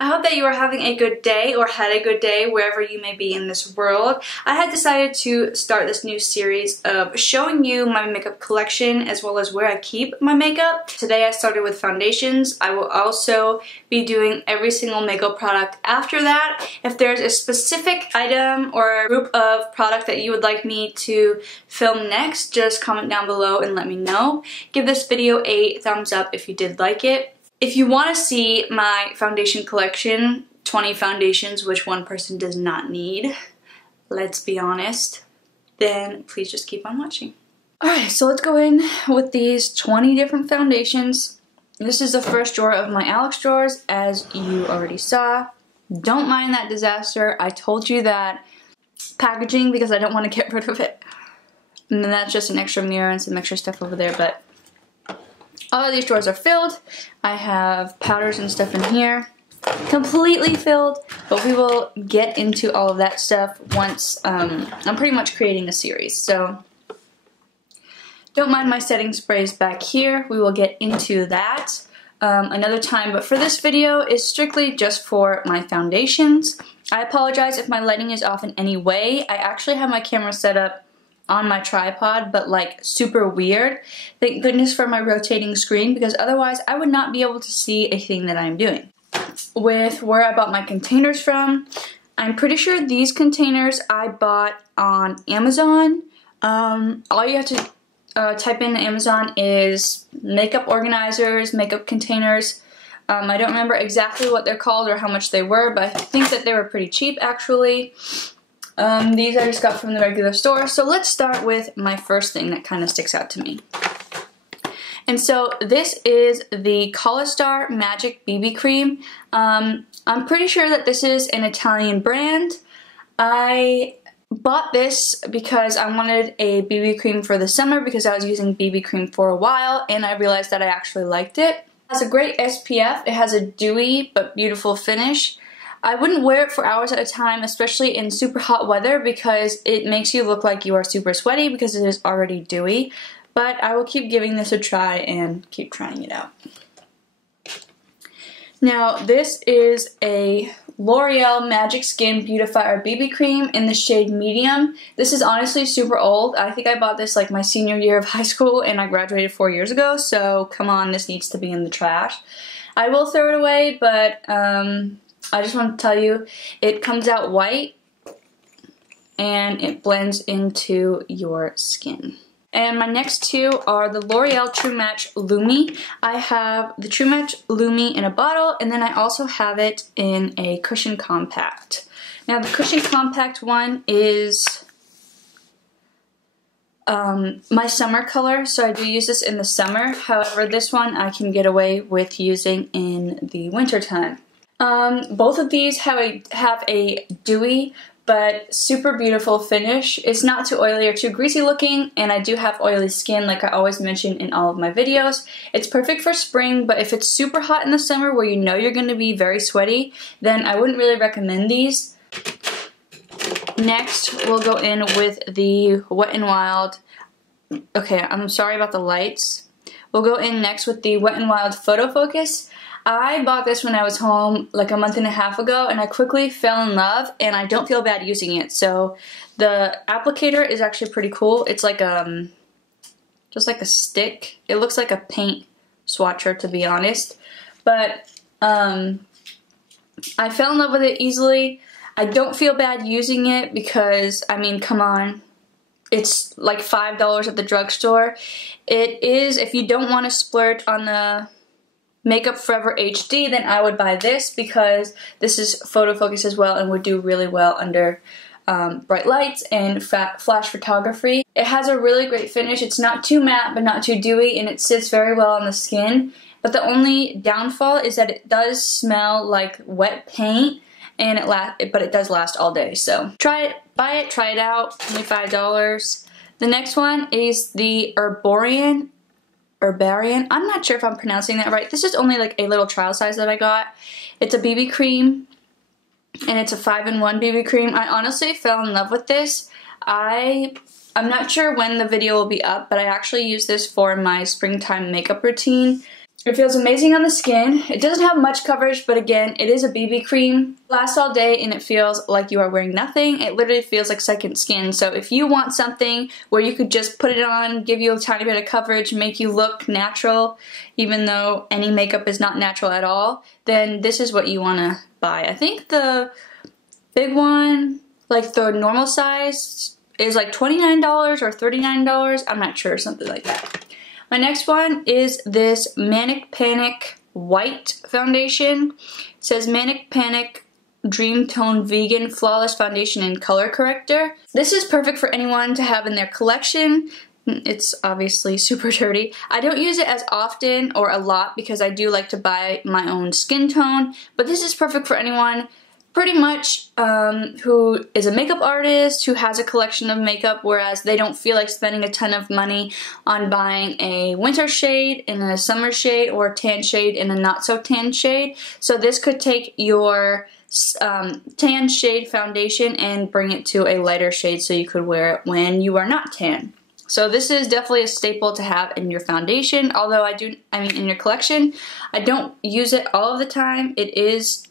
I hope that you are having a good day or had a good day wherever you may be in this world. I had decided to start this new series of showing you my makeup collection as well as where I keep my makeup. Today I started with foundations. I will also be doing every single makeup product after that. If there's a specific item or group of product that you would like me to film next, just comment down below and let me know. Give this video a thumbs up if you did like it. If you want to see my foundation collection, 20 foundations which one person does not need, let's be honest, then please just keep on watching. Alright, so let's go in with these 20 different foundations. This is the first drawer of my Alex drawers, as you already saw. Don't mind that disaster. I told you that packaging because I don't want to get rid of it. And then that's just an extra mirror and some extra stuff over there, but all of these drawers are filled. I have powders and stuff in here, completely filled, but we will get into all of that stuff once I'm pretty much creating a series. So don't mind my setting sprays back here. We will get into that another time, but for this video is strictly just for my foundations. I apologize if my lighting is off in any way. I actually have my camera set up on my tripod, but like super weird. Thank goodness for my rotating screen, because otherwise I would not be able to see a thing that I'm doing. With where I bought my containers from, I'm pretty sure these containers I bought on Amazon. All you have to type in Amazon is makeup organizers, makeup containers. I don't remember exactly what they're called or how much they were, but I think that they were pretty cheap actually. These I just got from the regular store. So let's start with my first thing that kind of sticks out to me. And so this is the Collistar Magica BB cream. I'm pretty sure that this is an Italian brand. I bought this because I wanted a BB cream for the summer because I was using BB cream for a while and I realized that I actually liked it. It has a great SPF. It has a dewy but beautiful finish. I wouldn't wear it for hours at a time, especially in super hot weather, because it makes you look like you are super sweaty because it is already dewy. But I will keep giving this a try and keep trying it out. Now, this is a Loreal Magic Skin Beautifier BB cream in the shade medium. This is honestly super old. I think I bought this like my senior year of high school and I graduated 4 years ago, so come on, this needs to be in the trash. I will throw it away, but I just want to tell you, it comes out white and it blends into your skin. And my next two are the L'Oreal True Match Lumi. I have the True Match Lumi in a bottle, and then I also have it in a Cushion Compact. Now the Cushion Compact one is my summer color, so I do use this in the summer. However, this one I can get away with using in the winter time. Both of these have a dewy but super beautiful finish. It's not too oily or too greasy looking, and I do have oily skin like I always mention in all of my videos. It's perfect for spring, but if it's super hot in the summer where you know you're going to be very sweaty, then I wouldn't really recommend these. Next, we'll go in with the Wet n Wild. Okay, I'm sorry about the lights. We'll go in next with the Wet n Wild Photo Focus. I bought this when I was home like a month and a half ago and I quickly fell in love and I don't feel bad using it. So the applicator is actually pretty cool. It's like just like a stick. It looks like a paint swatcher, to be honest. But I fell in love with it easily. I don't feel bad using it because, I mean, come on. It's like $5 at the drugstore. It is, if you don't want to splurge on the Makeup Forever HD, then I would buy this because this is photo focus as well and would do really well under bright lights and flash photography. It has a really great finish. It's not too matte but not too dewy, and it sits very well on the skin. But the only downfall is that it does smell like wet paint, and but it does last all day. So try it, buy it, try it out. Only $5. The next one is the Erborian. I'm not sure if I'm pronouncing that right. This is only like a little trial size that I got. It's a BB cream, and it's a 5-in-1 BB cream. I honestly fell in love with this. I'm not sure when the video will be up, but I actually use this for my springtime makeup routine. It feels amazing on the skin. It doesn't have much coverage, but again, it is a BB cream. It lasts all day and it feels like you are wearing nothing. It literally feels like second skin. So if you want something where you could just put it on, give you a tiny bit of coverage, make you look natural, even though any makeup is not natural at all, then this is what you want to buy. I think the big one, like the normal size, is like $29 or $39. I'm not sure, something like that. My next one is this Manic Panic White Foundation. It says Manic Panic Dream Tone Vegan Flawless Foundation and Color Corrector. This is perfect for anyone to have in their collection. It's obviously super dirty. I don't use it as often or a lot because I do like to buy my own skin tone, but this is perfect for anyone pretty much who is a makeup artist, who has a collection of makeup, whereas they don't feel like spending a ton of money on buying a winter shade and a summer shade or a tan shade and a not so tan shade. So this could take your tan shade foundation and bring it to a lighter shade so you could wear it when you are not tan. So this is definitely a staple to have in your foundation, although in your collection. I don't use it all of the time. It is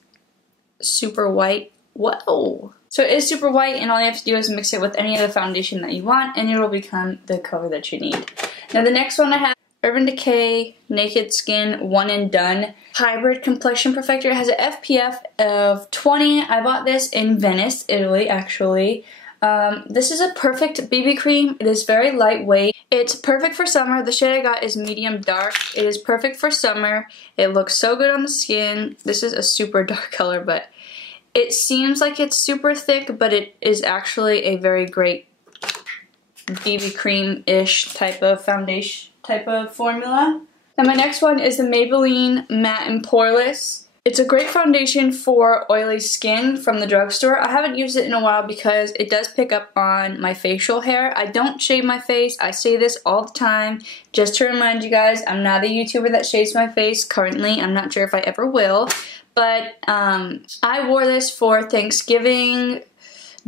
super white. Whoa! So it is super white, and all you have to do is mix it with any other foundation that you want, and it will become the color that you need. Now the next one I have, Urban Decay Naked Skin One and Done Hybrid Complexion Perfector. It has an SPF of 20. I bought this in Venice, Italy, actually. This is a perfect BB cream. It is very lightweight. It's perfect for summer. The shade I got is medium dark. It is perfect for summer. It looks so good on the skin. This is a super dark color, but it seems like it's super thick, but it is actually a very great BB cream-ish type of foundation, type of formula. And my next one is the Maybelline Matte and Poreless. It's a great foundation for oily skin from the drugstore. I haven't used it in a while because it does pick up on my facial hair. I don't shave my face. I say this all the time. Just to remind you guys, I'm not a YouTuber that shaves my face currently. I'm not sure if I ever will. But I wore this for Thanksgiving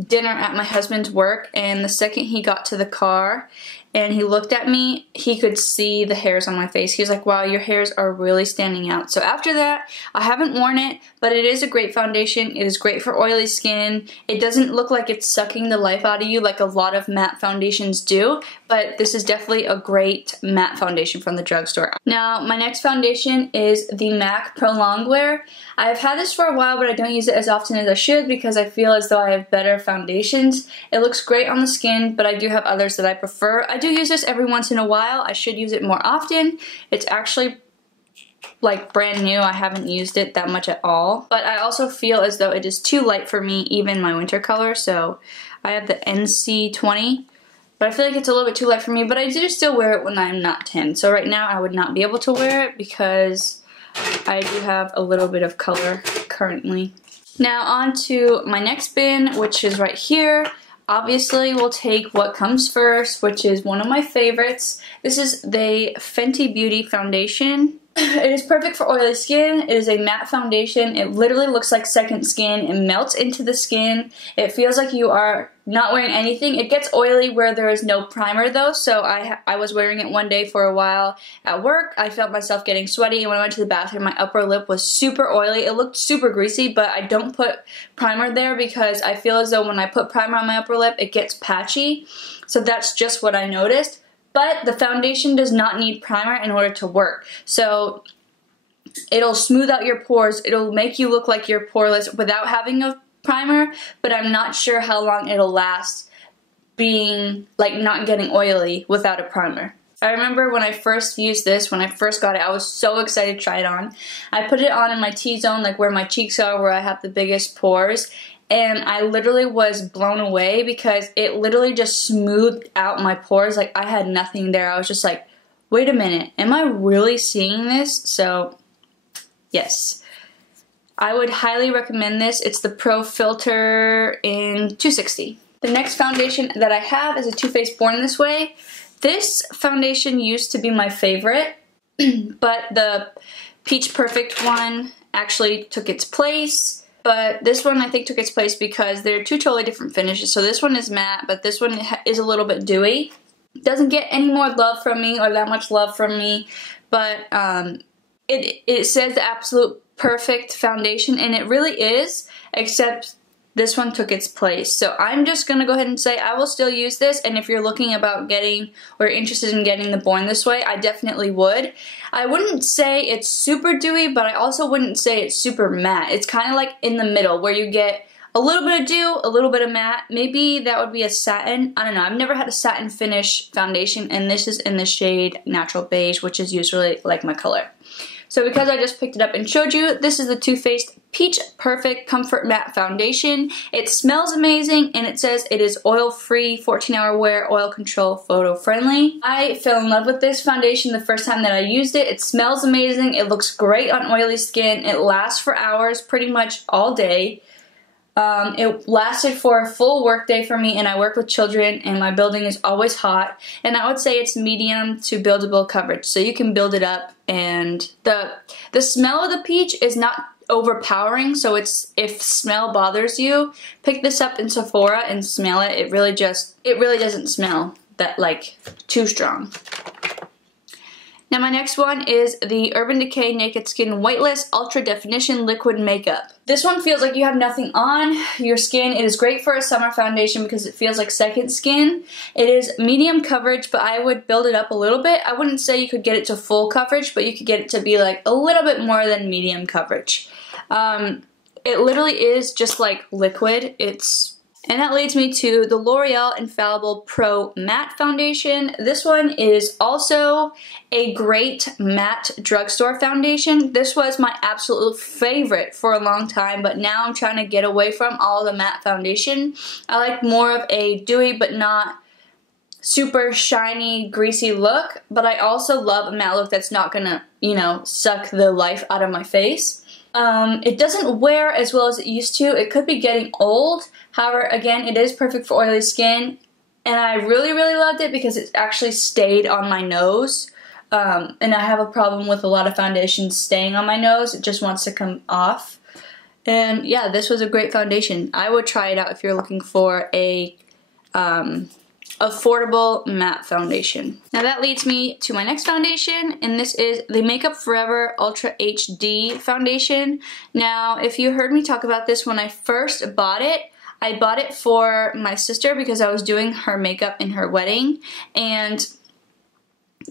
dinner at my husband's work, and the second he got to the car and he looked at me, he could see the hairs on my face. He was like, wow, your hairs are really standing out. So after that, I haven't worn it, but it is a great foundation. It is great for oily skin. It doesn't look like it's sucking the life out of you like a lot of matte foundations do, but this is definitely a great matte foundation from the drugstore. Now, my next foundation is the MAC Prolong Wear. I've had this for a while, but I don't use it as often as I should because I feel as though I have better foundations. It looks great on the skin, but I do have others that I prefer. I do use this every once in a while. I should use it more often. It's actually like brand new. I haven't used it that much at all, but I also feel as though it is too light for me, even my winter color. So I have the NC20, but I feel like it's a little bit too light for me, but I do still wear it when I'm not tan. So right now I would not be able to wear it because I do have a little bit of color currently. Now on to my next bin, which is right here. Obviously, we'll take what comes first, which is one of my favorites. This is the Fenty Beauty Foundation. It is perfect for oily skin. It is a matte foundation. It literally looks like second skin. It melts into the skin. It feels like you are not wearing anything. It gets oily where there is no primer though, so I was wearing it one day for a while at work. I felt myself getting sweaty, and when I went to the bathroom, my upper lip was super oily. It looked super greasy, but I don't put primer there because I feel as though when I put primer on my upper lip, it gets patchy. So that's just what I noticed. But the foundation does not need primer in order to work. So it'll smooth out your pores. It'll make you look like you're poreless without having a primer, but I'm not sure how long it'll last being, like, not getting oily without a primer. I remember when I first used this, when I first got it, I was so excited to try it on. I put it on in my T-zone, like where my cheeks are, where I have the biggest pores, and I literally was blown away because it literally just smoothed out my pores. Like, I had nothing there. I was just like, wait a minute, am I really seeing this? So, yes. I would highly recommend this. It's the Pro Filtr in 260. The next foundation that I have is a Too Faced Born This Way. This foundation used to be my favorite, but the Peach Perfect one actually took its place. But this one I think took its place because they're two totally different finishes. So this one is matte, but this one is a little bit dewy. Doesn't get any more love from me or that much love from me, but it says the absolute perfect foundation, and it really is, except this one took its place. So I'm just going to go ahead and say I will still use this, and if you're looking about getting or interested in getting the Born This Way, I definitely would. I wouldn't say it's super dewy, but I also wouldn't say it's super matte. It's kind of like in the middle where you get a little bit of dew, a little bit of matte. Maybe that would be a satin. I don't know. I've never had a satin finish foundation, and this is in the shade Natural Beige, which is usually like my color. So because I just picked it up and showed you, this is the Too Faced Peach Perfect Comfort Matte Foundation. It smells amazing, and it says it is oil-free, 14-hour wear, oil control, photo-friendly. I fell in love with this foundation the first time that I used it. It smells amazing. It looks great on oily skin. It lasts for hours, pretty much all day. It lasted for a full work day for me, and I work with children, and my building is always hot, and I would say it's medium to buildable coverage, so you can build it up. And the smell of the peach is not overpowering, so if smell bothers you, pick this up in Sephora and smell it. It really doesn't smell that like too strong. Now my next one is the Urban Decay Naked Skin Weightless Ultra Definition Liquid Makeup. This one feels like you have nothing on your skin. It is great for a summer foundation because it feels like second skin. It is medium coverage, but I would build it up a little bit. I wouldn't say you could get it to full coverage, but you could get it to be like a little bit more than medium coverage. It literally is just like liquid. And that leads me to the L'Oreal Infallible Pro Matte Foundation. This one is also a great matte drugstore foundation. This was my absolute favorite for a long time, but now I'm trying to get away from all the matte foundation. I like more of a dewy but not super shiny, greasy look, but I also love a matte look that's not gonna, you know, suck the life out of my face. It doesn't wear as well as it used to. It could be getting old. However, again, it is perfect for oily skin. And I really, really loved it because it actually stayed on my nose. And I have a problem with a lot of foundations staying on my nose. It just wants to come off. And yeah, this was a great foundation. I would try it out if you're looking for a affordable matte foundation. Now that leads me to my next foundation, and this is the Makeup Forever Ultra HD foundation. Now, if you heard me talk about this when I first bought it, I bought it for my sister because I was doing her makeup in her wedding, and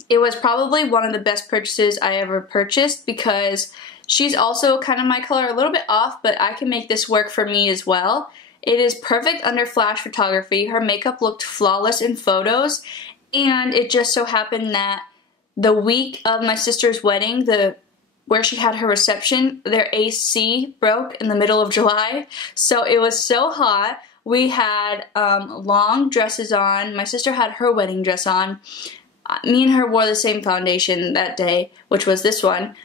it was probably one of the best purchases I ever purchased because she's also kind of my color, a little bit off, but I can make this work for me as well. It is perfect under flash photography. Her makeup looked flawless in photos, and it just so happened that the week of my sister's wedding, where she had her reception, their AC broke in the middle of July, so it was so hot. We had long dresses on. My sister had her wedding dress on. Me and her wore the same foundation that day, which was this one.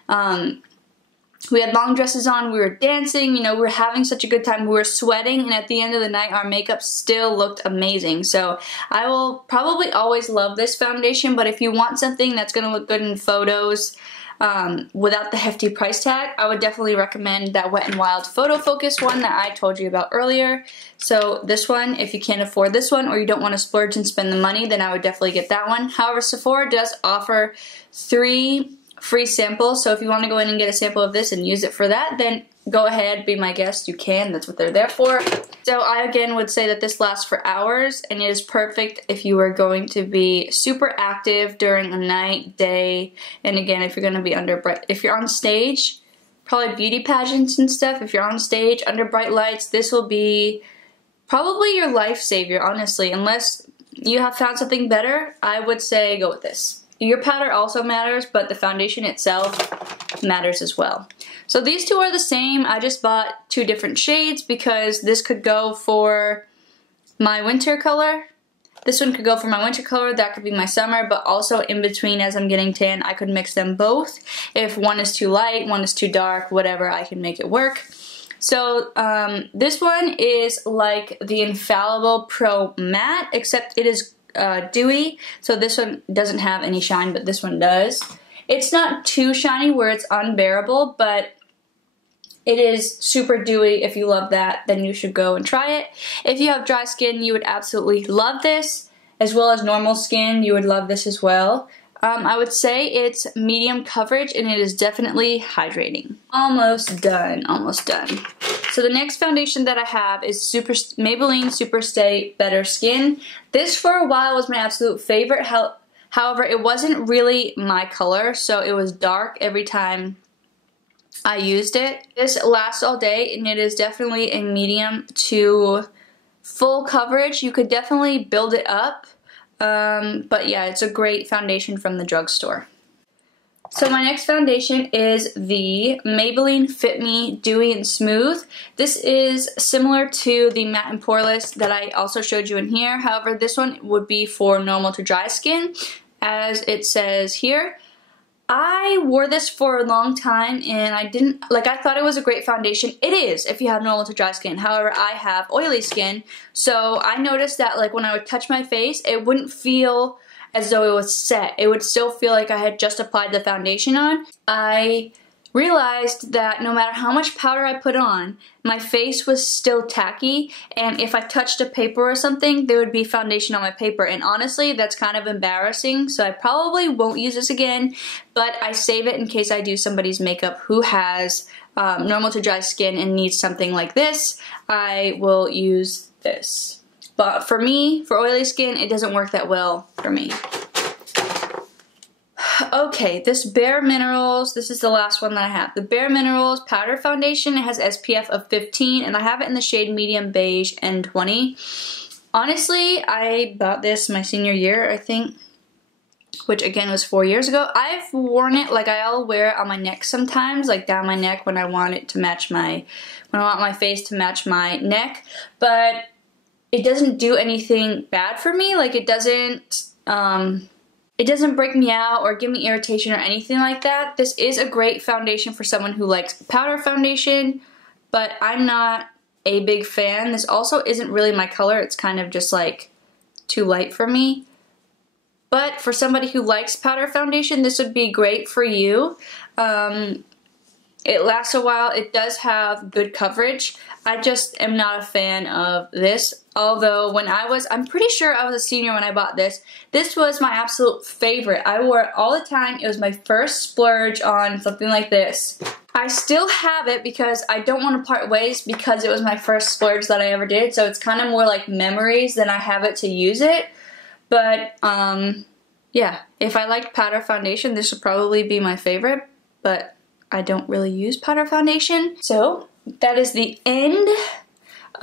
We had long dresses on, we were dancing, you know, we were having such a good time, we were sweating, and at the end of the night our makeup still looked amazing. So I will probably always love this foundation, but if you want something that's going to look good in photos without the hefty price tag, I would definitely recommend that Wet n Wild Photo Focus one that I told you about earlier. So this one, if you can't afford this one or you don't want to splurge and spend the money, then I would definitely get that one. However, Sephora does offer 3 free samples, so if you want to go in and get a sample of this and use it for that, then go ahead, be my guest, you can, that's what they're there for. So I again would say that this lasts for hours, and it is perfect if you are going to be super active during a night, day, and again, if you're going to be if you're on stage, probably beauty pageants and stuff, if you're on stage under bright lights, this will be probably your life savior, honestly. Unless you have found something better, I would say go with this. Your powder also matters, but the foundation itself matters as well. So these two are the same. I just bought 2 different shades because this could go for my winter color. This one could go for my winter color, that could be my summer, but also in between as I'm getting tan, I could mix them both. If one is too light, one is too dark, whatever, I can make it work. So this one is like the Infallible Pro Matte, except it is dewy, so this one doesn't have any shine, but this one does. It's not too shiny where it's unbearable, but it is super dewy. If you love that, then you should go and try it. If you have dry skin, you would absolutely love this, as well as normal skin, you would love this as well. I would say it's medium coverage and it is definitely hydrating. Almost done, almost done. So the next foundation that I have is Maybelline Super Stay Better Skin. This for a while was my absolute favorite. However, it wasn't really my color, so it was dark every time I used it. This lasts all day and it is definitely a medium to full coverage. You could definitely build it up. But yeah, it's a great foundation from the drugstore. So my next foundation is the Maybelline Fit Me Dewy and Smooth. This is similar to the Matte and Poreless that I also showed you in here. However, this one would be for normal to dry skin, as it says here. I wore this for a long time and I thought it was a great foundation. It is if you have normal to dry skin. However, I have oily skin, so I noticed that like when I would touch my face, it wouldn't feel as though it was set. It would still feel like I had just applied the foundation on. I realized that no matter how much powder I put on, my face was still tacky, and if I touched a paper or something, there would be foundation on my paper, and honestly, that's kind of embarrassing, so I probably won't use this again, but I save it in case I do somebody's makeup who has normal to dry skin and needs something like this. I will use this. But for me, for oily skin, it doesn't work that well for me. Okay, this Bareminerals, this is the last one that I have. The Bareminerals Powder Foundation, it has SPF of 15, and I have it in the shade Medium Beige N20. Honestly, I bought this my senior year, I think, which again was 4 years ago. I've worn it, like I'll wear it on my neck sometimes, like down my neck when I want it to match when I want my face to match my neck, but it doesn't do anything bad for me. Like it doesn't break me out or give me irritation or anything like that. This is a great foundation for someone who likes powder foundation, but I'm not a big fan. This also isn't really my color. It's kind of just like too light for me. But for somebody who likes powder foundation, this would be great for you. It lasts a while. It does have good coverage. I just am not a fan of this. Although when I'm pretty sure I was a senior when I bought this. This was my absolute favorite. I wore it all the time. It was my first splurge on something like this. I still have it because I don't want to part ways because it was my first splurge that I ever did. So it's kind of more like memories than I have it to use it. But yeah, if I liked powder foundation, this would probably be my favorite. But I don't really use powder foundation. So that is the end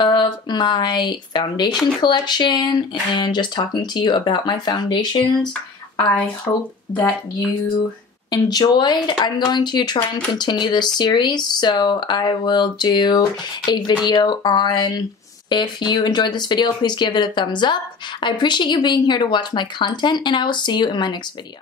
of my foundation collection and just talking to you about my foundations. I hope that you enjoyed. I'm going to try and continue this series, so I will do a video on. If you enjoyed this video, please give it a thumbs up. I appreciate you being here to watch my content, and I will see you in my next video.